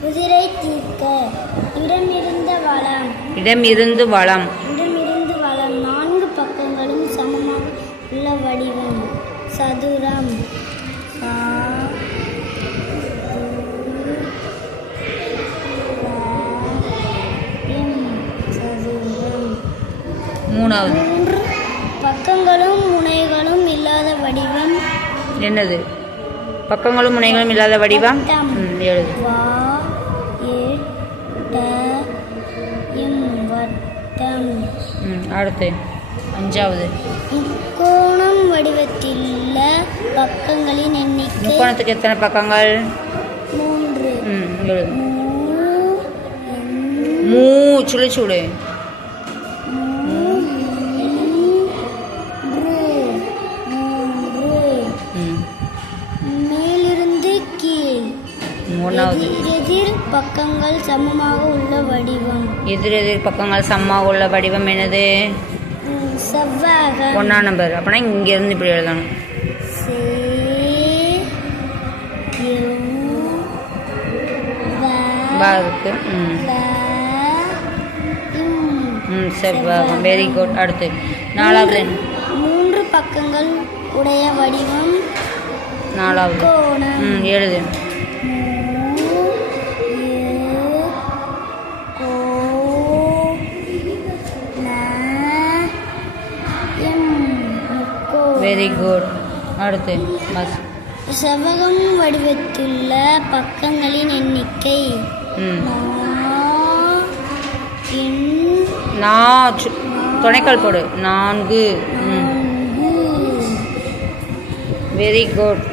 குதிரை தீர்க்க. இடமிருந்த வளம். இடமிருந்து வளம். இடமிருந்து வளம். நான்கு பக்கங்களும் சமமாக உள்ள வடிவம். சதுரம். மூணாவது. மூன்று பக்கங்களும் முனைகளும் இல்லாத வடிவம். என்னது? பக்கங்களும் முனைகளும் இல்லாத வடிவம்? எழுது. ம் அடுத்து. அஞ்சாவது. முக்கோணம் வடிவத்திலுள்ள பக்கங்களின் எண்ணிக்கை முக்கோணத்துக்கு எத்தனை பக்கங்கள்? மூன்று. ம் எண் மூ மூணாவது எதிர் பக்கங்கள் சமமாக உள்ள வடிவம். எதிர் எதிர் பக்கங்கள் சம்மாக உள்ள வடிவம் என்னது? ம், செவ்வகம். ஒன்றா நம்பர். அப்படின்னா இங்கேருந்து இப்படி எழுதணும். இருக்கு. ம். செவ்வாகம். வெரி குட் அடுத்து. நாலாவது? மூன்று பக்கங்கள் உடைய வடிவம். நாலாவது. ம் எழுது. வெரி குட் அடுத்து பஸ் செவ்வகம் வடிவத்துள்ள பக்கங்களின் எண்ணிக்கை துணைக்கால் போடு. நான்கு. Very good